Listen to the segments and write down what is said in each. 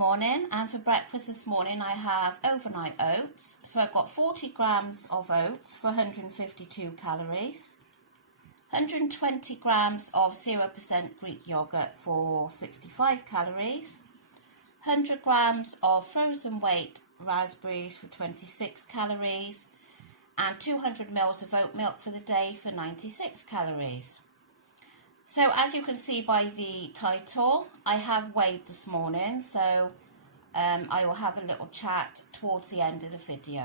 morning, and for breakfast this morning I have overnight oats. So I've got 40 grams of oats for 152 calories, 120 grams of 0% Greek yogurt for 65 calories, 100 grams of frozen weight raspberries for 26 calories, and 200 mils of oat milk for the day for 96 calories. So as you can see by the title, I have weighed this morning, so I will have a little chat towards the end of the video.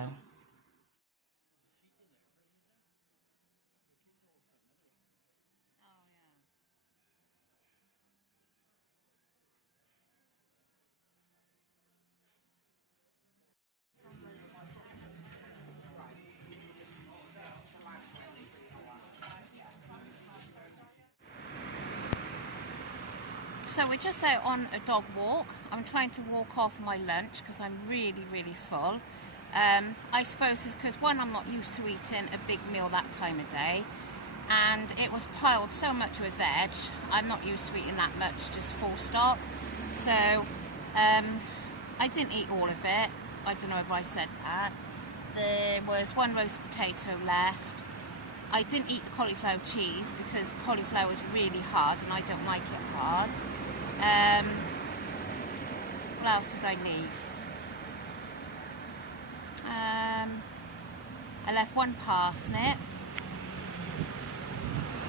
So we're just out on a dog walk. I'm trying to walk off my lunch because I'm really full. I suppose it's because, one, I'm not used to eating a big meal that time of day, and it was piled so much with veg. I'm not used to eating that much, just full stop. So I didn't eat all of it. I don't know if I said that. There was one roast potato left. I didn't eat the cauliflower cheese because cauliflower is really hard and I don't like it hard. What else did I leave? I left one parsnip.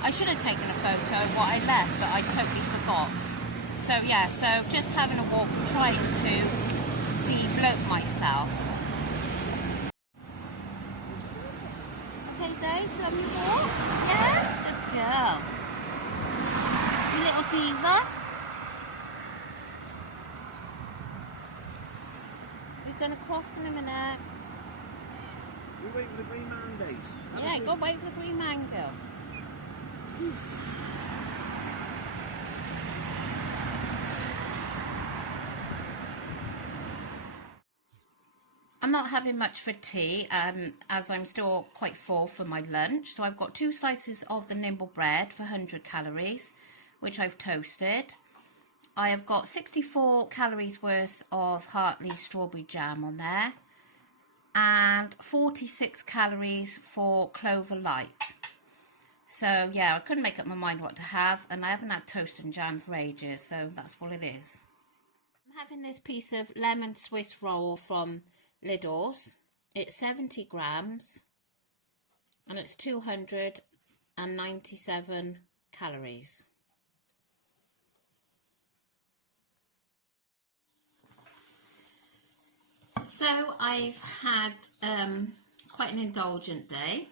I should have taken a photo of what I left, but I totally forgot. So yeah, so just having a walk and trying to de-bloat myself. Okay, Dave, you having a walk? Yeah? Good girl. You little diva. We're going to cross in a minute. We're waiting for the green man, Dave. Yeah, go wait for the green man, girl. I'm not having much for tea as I'm still quite full for my lunch. So I've got 2 slices of the nimble bread for 100 calories, which I've toasted. I have got 64 calories worth of Hartley strawberry jam on there, and 46 calories for Clover Light. So yeah, I couldn't make up my mind what to have, and I haven't had toast and jam for ages, so that's what it is. I'm having this piece of lemon Swiss roll from Lidl's. It's 70 grams and it's 297 calories. So I've had quite an indulgent day.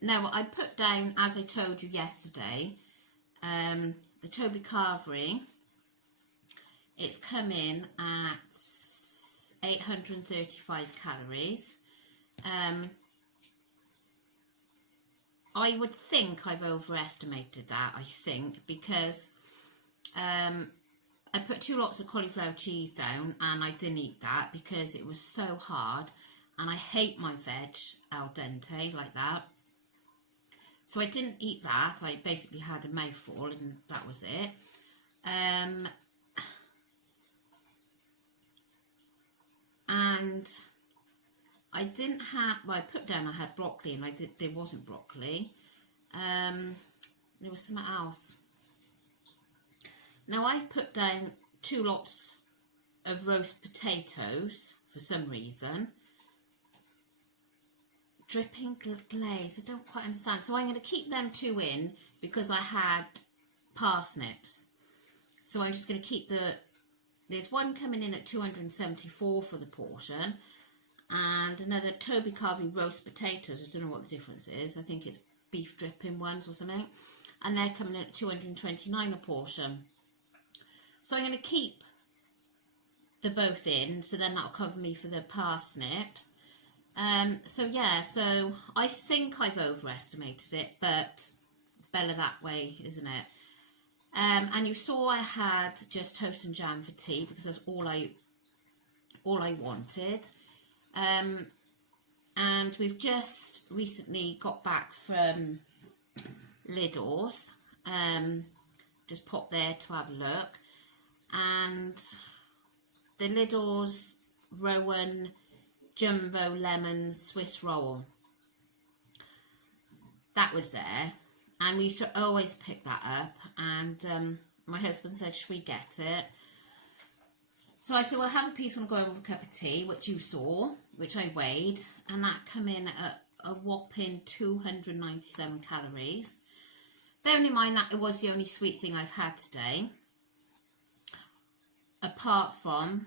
Now I put down, as I told you yesterday, the Toby carvery. It's come in at 835 calories. I would think I've overestimated that, because I put 2 lots of cauliflower cheese down and I didn't eat that because it was so hard, and I hate my veg al dente like that. So I didn't eat that. I basically had a mouthful and that was it. And I didn't have, well, I put down I had broccoli, and there wasn't broccoli. There was something else. Now I've put down 2 lots of roast potatoes for some reason. Dripping glaze, I don't quite understand. So I'm going to keep them 2 in because I had parsnips. So I'm just going to keep there's one coming in at 274 for the portion, and another Toby carvery roast potatoes. I don't know what the difference is. I think it's beef dripping ones or something. And they're coming in at 229 a portion. So I'm going to keep the both in, so then that'll cover me for the parsnips. So yeah, so I think I've overestimated it, but it's better that way, isn't it? And you saw I had just toast and jam for tea because that's all I wanted. And we've just recently got back from Lidl's, just pop there to have a look. And the Lidl's Rowan Jumbo Lemon Swiss Roll, that was there, and we used to always pick that up. And my husband said, should we get it? So I said, well, have a piece when I go home with a cup of tea, which you saw, which I weighed, and that come in at a whopping 297 calories. Bearing in mind that it was the only sweet thing I've had today, apart from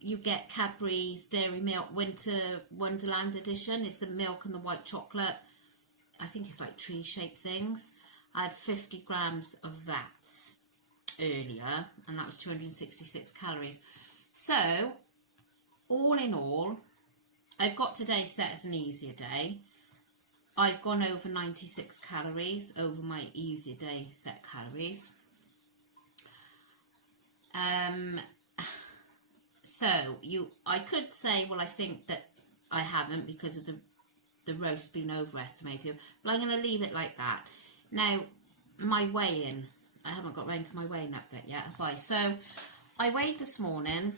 you get Cadbury's Dairy Milk Winter Wonderland edition. It's the milk and the white chocolate. I think it's like tree-shaped things. I had 50 grams of that earlier, and that was 266 calories. So, all in all, I've got today set as an easier day. I've gone over 96 calories over my easier day set calories. So I could say, well, I think that I haven't because of the roast being overestimated, but I'm going to leave it like that. Now, my weigh-in, I haven't got round to my weigh-in update yet, have I? So, I weighed this morning.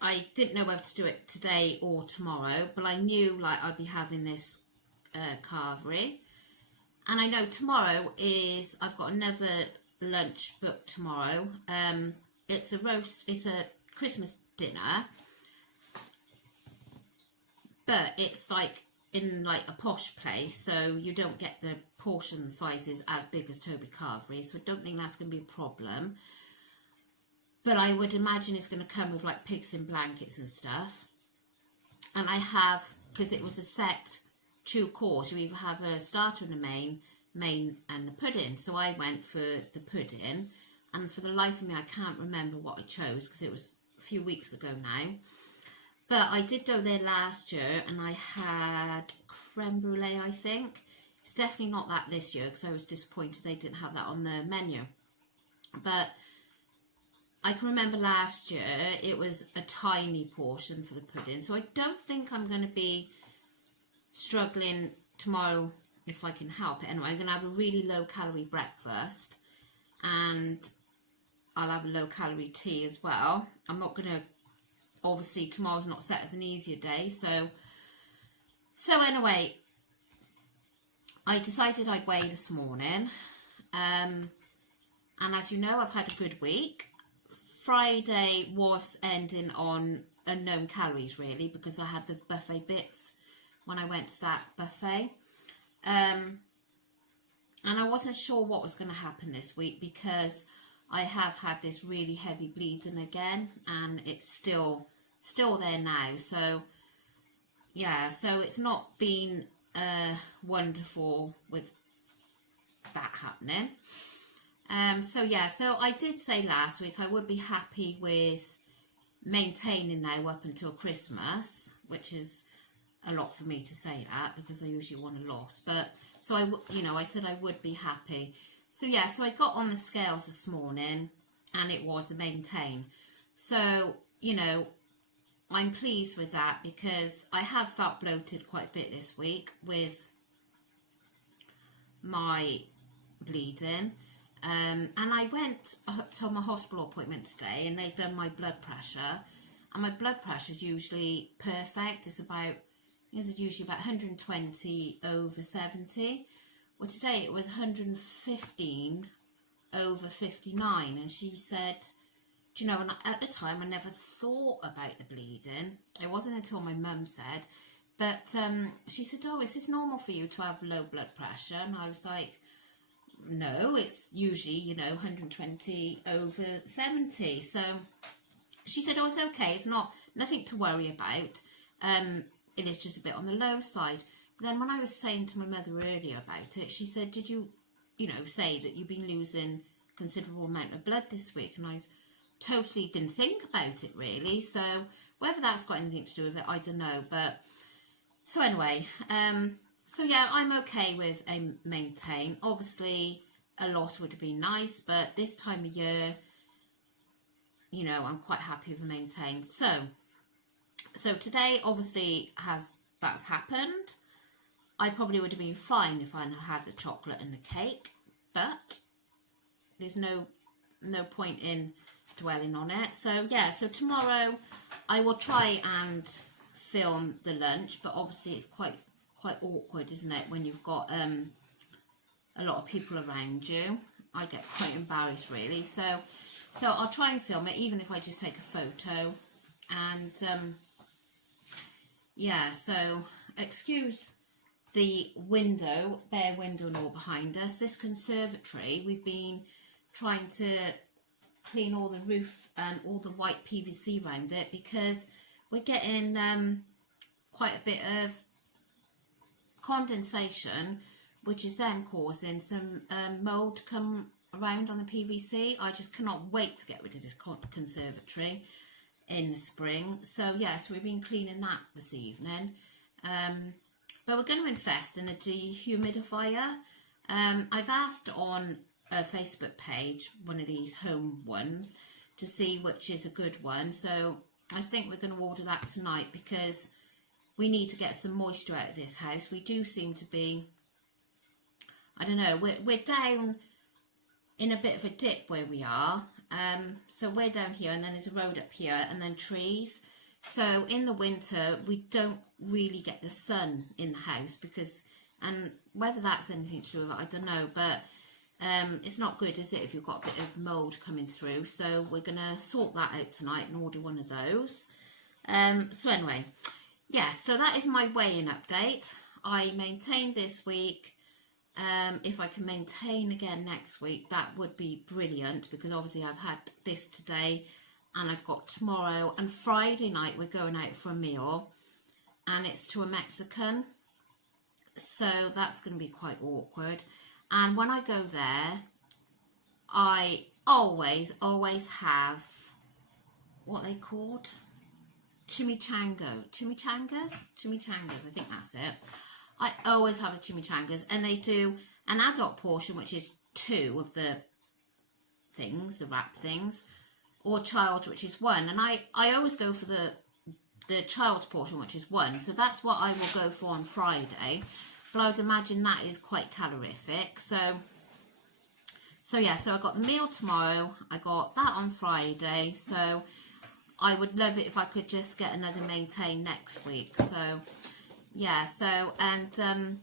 I didn't know whether to do it today or tomorrow, but I knew like I'd be having this carvery. And I know tomorrow is, I've got another lunch booked tomorrow. It's a roast, it's a Christmas dinner, but it's like in like a posh place, so you don't get the portion sizes as big as Toby carvery, so I don't think that's going to be a problem. But I would imagine it's going to come with like pigs in blankets and stuff. And I have, because it was a set 2 course, you either have a starter and a main and the pudding. So I went for the pudding, and for the life of me I can't remember what I chose because it was a few weeks ago now. But I did go there last year and I had creme brulee, I think. It's definitely not that this year because I was disappointed they didn't have that on the menu. But I can remember last year it was a tiny portion for the pudding. So I don't think I'm going to be struggling tomorrow if I can help it. Anyway, I'm going to have a really low calorie breakfast, and I'll have a low calorie tea as well. I'm not going to, obviously tomorrow's not set as an easier day. So anyway, I decided I'd weigh this morning. And as you know, I've had a good week. Friday was ending on unknown calories really, because I had the buffet bits when I went to that buffet. And I wasn't sure what was going to happen this week because I have had this really heavy bleeding again, and it's still there now. So yeah, so it's not been wonderful with that happening. So yeah, so I did say last week I would be happy with maintaining now up until Christmas, which is a lot for me to say that because I usually want a loss. But so I said I would be happy. So yeah, so I got on the scales this morning and it was a maintain. So, you know, I'm pleased with that because I have felt bloated quite a bit this week with my bleeding. And I went to my hospital appointment today and they'd done my blood pressure, and my blood pressure is usually perfect. It's usually about 120 over 70. Well, today it was 115 over 59, and she said, do you know, and at the time I never thought about the bleeding. It wasn't until my mum said, but she said, oh, is this normal for you to have low blood pressure? And I was like, no, it's usually, you know, 120 over 70. So she said, oh, it's okay. It's nothing to worry about. It is just a bit on the low side. But then when I was saying to my mother earlier about it, she said, did you, say that you've been losing a considerable amount of blood this week? And I totally didn't think about it really. So whether that's got anything to do with it, I don't know. But so anyway, so yeah, I'm okay with a maintain. Obviously, a loss would have been nice, but this time of year, you know, I'm quite happy with a maintain. So today, obviously, that's happened. I probably would have been fine if I had the chocolate and the cake, but there's no point in dwelling on it. So yeah, so tomorrow I will try and film the lunch, but obviously it's quite awkward, isn't it, when you've got a lot of people around you. I get quite embarrassed really, so I'll try and film it, even if I just take a photo. And yeah, so excuse the bare window and all behind us. This conservatory, we've been trying to clean all the roof and all the white PVC around it, because we're getting quite a bit of condensation, which is then causing some mould to come around on the PVC. I just cannot wait to get rid of this conservatory in the spring. So yeah, so we've been cleaning that this evening. But we're going to invest in a dehumidifier. I've asked on a Facebook page, one of these home ones, to see which is a good one. So I think we're going to order that tonight, because we need to get some moisture out of this house. We do seem to be, I don't know, we're down in a bit of a dip where we are. So we're down here, and then there's a road up here, and then trees. So in the winter we don't really get the sun in the house, because, and whether that's anything to do with it, I don't know, but it's not good, is it, if you've got a bit of mould coming through. So we're gonna sort that out tonight and order one of those. So anyway, yeah, so that is my weighing update. I maintained this week. If I can maintain again next week, that would be brilliant, because obviously I've had this today and I've got tomorrow, and Friday night we're going out for a meal, and it's to a Mexican, so that's going to be quite awkward. And when I go there, I always have, what they called? Chimichangas, I think that's it. I always have the chimichangas, and they do an adult portion, which is 2 of the things, the wrap things, or child, which is 1. And I always go for the child's portion, which is 1. So that's what I will go for on Friday. But I would imagine that is quite calorific. So yeah, so I got the meal tomorrow. I got that on Friday. So I would love it if I could just get another maintain next week. So yeah, so, and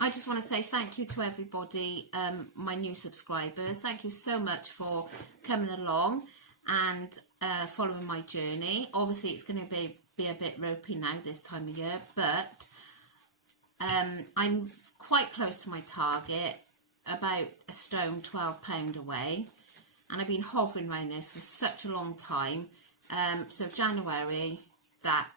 I just want to say thank you to everybody, my new subscribers. Thank you so much for coming along and following my journey. Obviously it's going to be a bit ropey now this time of year, but I'm quite close to my target, about a stone 12 pound away, and I've been hovering around this for such a long time. So January, that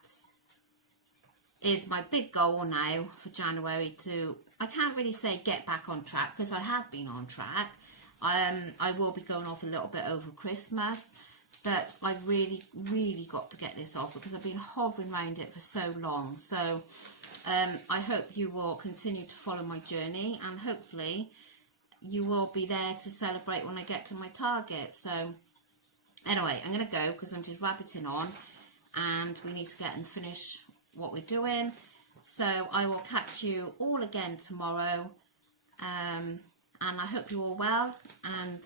is my big goal now for January, to, I can't really say get back on track, because I have been on track. I will be going off a little bit over Christmas, but I really got to get this off, because I've been hovering around it for so long. So I hope you will continue to follow my journey, and hopefully you will be there to celebrate when I get to my target. So anyway, I'm going to go, because I'm just rabbiting on, and we need to get and finish what we're doing. So I will catch you all again tomorrow, and I hope you're all well and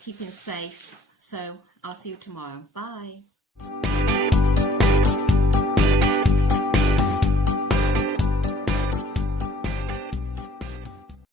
keeping safe. So I'll see you tomorrow. Bye.